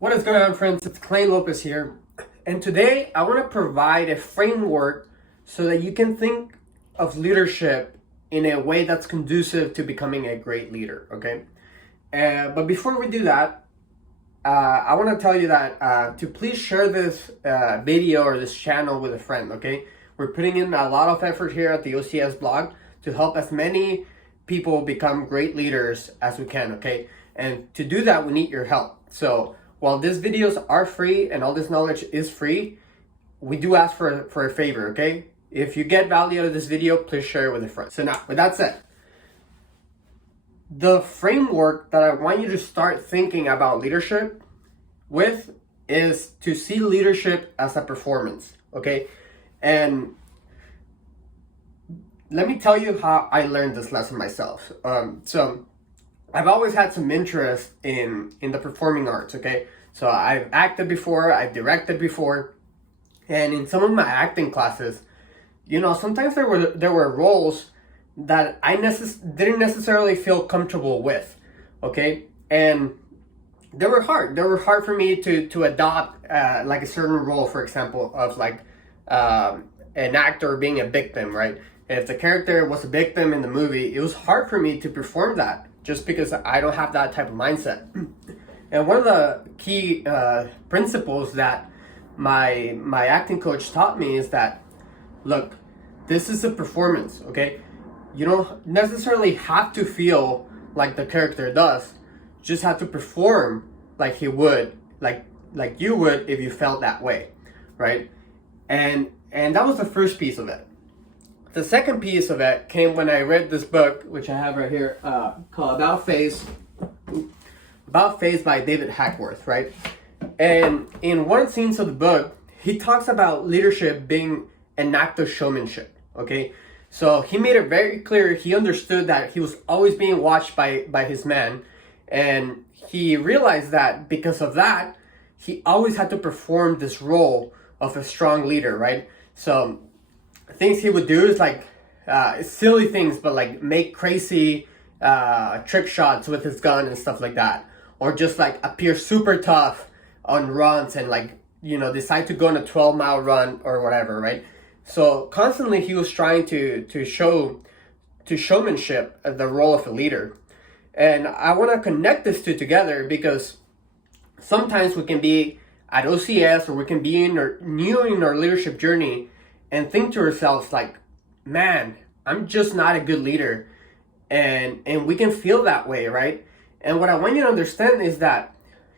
What is going on, friends? It's Clay Lopez here, and today I want to provide a framework so that you can think of leadership in a way that's conducive to becoming a great leader, okay? But before we do that, I want to tell you that to please share this video or this channel with a friend, okay? We're putting in a lot of effort here at the OCS blog to help as many people become great leaders as we can, okay? And to do that, we need your help. So while these videos are free and all this knowledge is free, we do ask for a favor, okay? If you get value out of this video, please share it with a friend. So now, with that said, the framework that I want you to start thinking about leadership with is to see leadership as a performance, okay? And let me tell you how I learned this lesson myself. So I've always had some interest in the performing arts, okay? So I've acted before, I've directed before, and in some of my acting classes, sometimes there were roles that I didn't necessarily feel comfortable with, okay? And they were hard. They were hard for me to adopt like a certain role, for example, of like an actor being a victim, right? If the character was a victim in the movie, it was hard for me to perform that just because I don't have that type of mindset. And one of the key principles that my acting coach taught me is that, look, this is a performance, okay? You don't necessarily have to feel like the character does. You just have to perform like he would, like you would if you felt that way, right? And that was the first piece of it. The second piece of it came when I read this book, which I have right here, called About Face by David Hackworth, right? And in one scene of the book, he talks about leadership being an act of showmanship, okay? So he made it very clear, he understood that he was always being watched by his men, and he realized that because of that, he always had to perform this role of a strong leader, right? So things he would do is like silly things, but like make crazy trick shots with his gun and stuff like that, or just like appear super tough on runs and like decide to go on a 12-mile run or whatever, right? So constantly he was trying to show showmanship the role of a leader. And I want to connect these two together because sometimes we can be at OCS or we can be new in our leadership journey and think to ourselves like, man, I'm just not a good leader. And we can feel that way, right? And what I want you to understand is that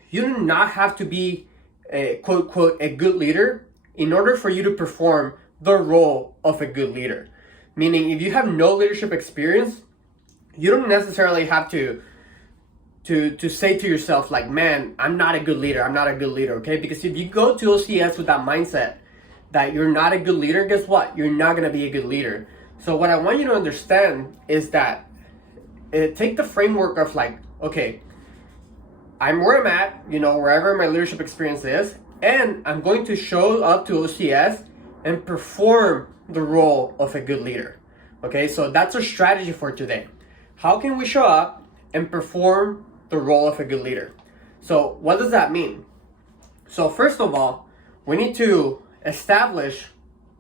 you do not have to be a quote a good leader in order for you to perform the role of a good leader. Meaning if you have no leadership experience, you don't necessarily have to say to yourself like, man, I'm not a good leader, okay? Because if you go to OCS with that mindset that you're not a good leader, guess what? You're not going to be a good leader. So what I want you to understand is that take the framework of like, okay, I'm where I'm at, wherever my leadership experience is, and I'm going to show up to OCS and perform the role of a good leader. Okay, so that's our strategy for today. How can we show up and perform the role of a good leader? So what does that mean? So first of all, we need to establish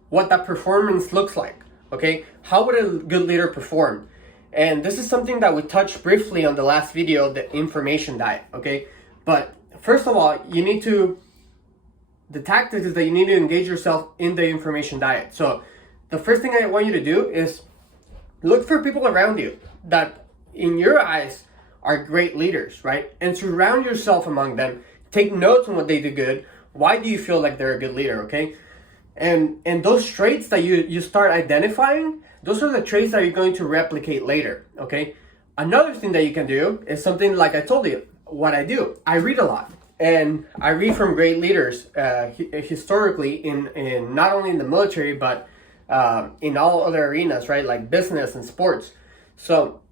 what that performance looks like, okay? How would a good leader perform? And this is something that we touched briefly on the last video, the information diet, okay? But first of all, the tactics is that you need to engage yourself in the information diet. So the first thing I want you to do is look for people around you that in your eyes are great leaders, right? And surround yourself among them. Take notes on what they do good. Why do you feel like they're a good leader, okay? And those traits that you start identifying, those are the traits that you're going to replicate later, okay? Another thing that you can do is something like I told you, what I do. I read a lot. And I read from great leaders historically in not only in the military, but in all other arenas, right? Like business and sports. So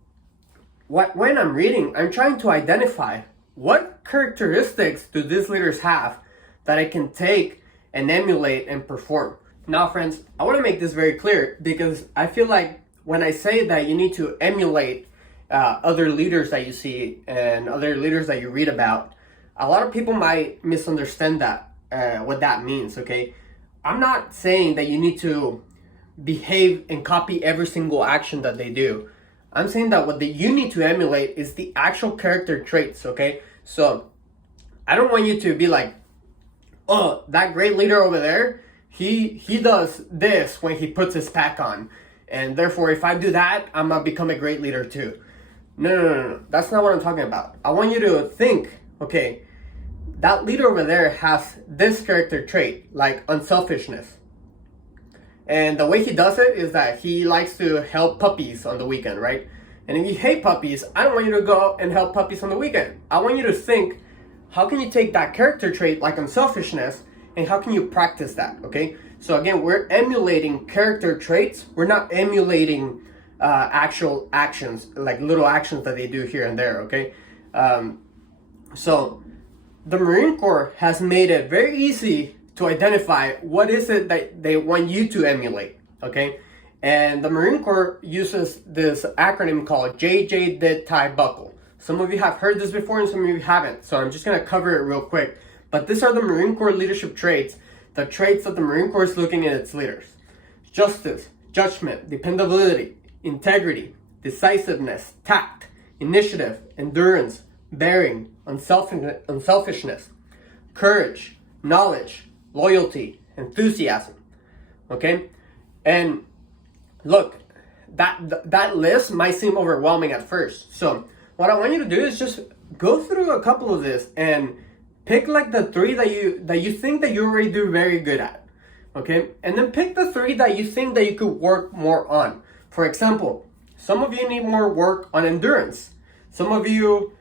when I'm reading, I'm trying to identify what characteristics do these leaders have that I can take and emulate and perform. Now, friends, I want to make this very clear because I feel like when I say that you need to emulate other leaders that you see and other leaders that you read about, a lot of people might misunderstand that, what that means, okay? I'm not saying that you need to behave and copy every single action that they do. I'm saying that what you need to emulate is the actual character traits, okay? So I don't want you to be like, oh, that great leader over there, he does this when he puts his pack on, and therefore if I do that, I'm gonna become a great leader too. No. That's not what I'm talking about. I want you to think, okay, that leader over there has this character trait, like unselfishness. And the way he does it is that he likes to help puppies on the weekend, right? And if you hate puppies, I don't want you to go and help puppies on the weekend. I want you to think, how can you take that character trait, like unselfishness, and how can you practice that, okay? So again, we're emulating character traits. We're not emulating actual actions, like little actions that they do here and there, okay? So the Marine Corps has made it very easy to identify what is it that they want you to emulate, okay? And the Marine Corps uses this acronym called JJ Did Tie Buckle. Some of you have heard this before and some of you haven't, so I'm just gonna cover it real quick. But these are the Marine Corps leadership traits, the traits that the Marine Corps is looking at its leaders. Justice, judgment, dependability, integrity, decisiveness, tact, initiative, endurance, bearing, unselfishness, courage, knowledge, loyalty, enthusiasm, okay? And look, that list might seem overwhelming at first. So what I want you to do is just go through a couple of this and pick like the 3 that you think that you already do very good at, okay? And then pick the 3 that you think that you could work more on. For example, some of you need more work on endurance. Some of you,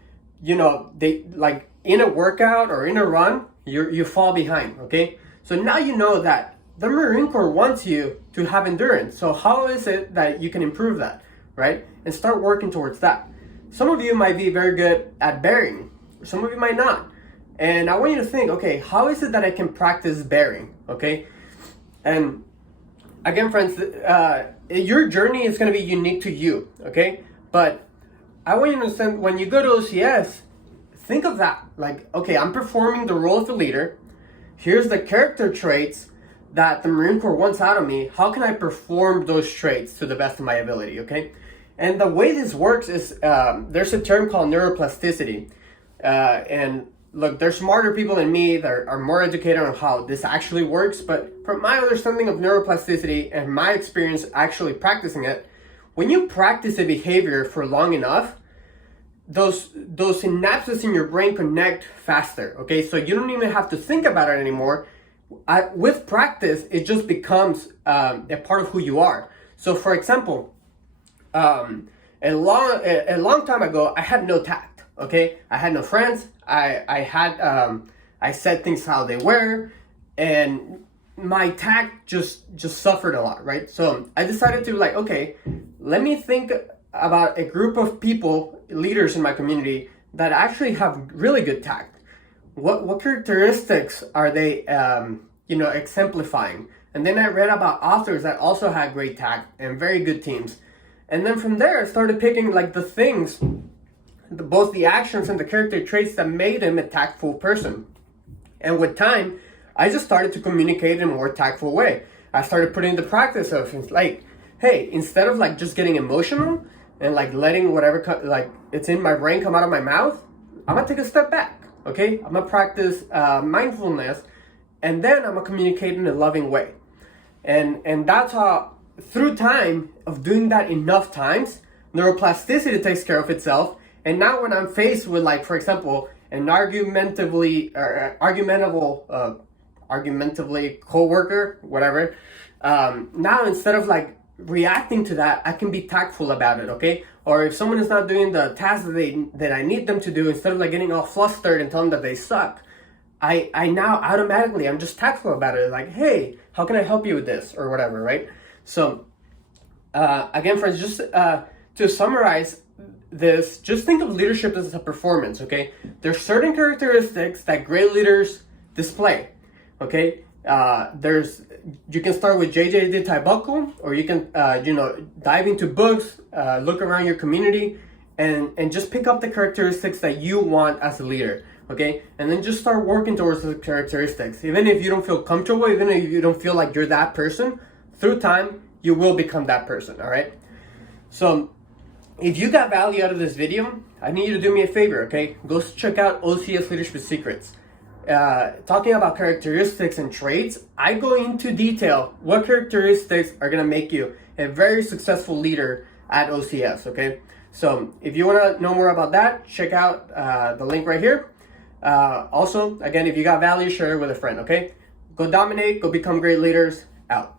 they like in a workout or in a run, you fall behind, okay? So now you know that the Marine Corps wants you to have endurance. So how is it that you can improve that, right? And start working towards that. Some of you might be very good at bearing. Some of you might not. And I want you to think, okay, how is it that I can practice bearing, okay? And again, friends, your journey is going to be unique to you, okay? But I want you to understand, when you go to OCS, think of that. Like, okay, I'm performing the role of a leader. Here's the character traits that the Marine Corps wants out of me. How can I perform those traits to the best of my ability, okay? And the way this works is, there's a term called neuroplasticity. And look, there's smarter people than me that are more educated on how this actually works, but from my understanding of neuroplasticity and my experience actually practicing it, when you practice a behavior for long enough, those synapses in your brain connect faster, okay? So you don't even have to think about it anymore. With practice, it just becomes a part of who you are. So for example, a long time ago, I had no tact, okay? I had no friends. I said things how they were, and my tact just suffered a lot, right? So I decided to like, okay, let me think about a group of people, leaders in my community that actually have really good tact. What characteristics are they, exemplifying? And then I read about authors that also had great tact and very good teams. And then from there, I started picking like the things, both the actions and the character traits that made him a tactful person. And with time, I just started to communicate in a more tactful way. I started putting the practice of like, hey, instead of like just getting emotional and like letting whatever like it's in my brain come out of my mouth, I'm gonna take a step back, okay? I'm gonna practice mindfulness, and then I'm gonna communicate in a loving way. And that's how, through time of doing that enough times, neuroplasticity takes care of itself. And now when I'm faced with, like, for example, an argumentatively co-worker, whatever, now instead of like reacting to that, I can be tactful about it, okay? Or if someone is not doing the task that I need them to do, instead of like getting all flustered and telling them that they suck, I now automatically, I'm just tactful about it. Like, hey, how can I help you with this or whatever, right? So again, friends, just to summarize this, just think of leadership as a performance, okay? There's certain characteristics that great leaders display, okay? You can start with JJ de Taibuku, or you can, dive into books, look around your community, and just pick up the characteristics that you want as a leader, okay? And then just start working towards those characteristics. Even if you don't feel comfortable, even if you don't feel like you're that person, through time, you will become that person, all right? So if you got value out of this video, I need you to do me a favor, okay? Go check out OCS Leadership Secrets. Talking about characteristics and traits, I go into detail what characteristics are gonna make you a very successful leader at OCS, okay? So if you wanna know more about that, check out the link right here. Also, again, if you got value, share it with a friend, okay? Go dominate, go become great leaders, out.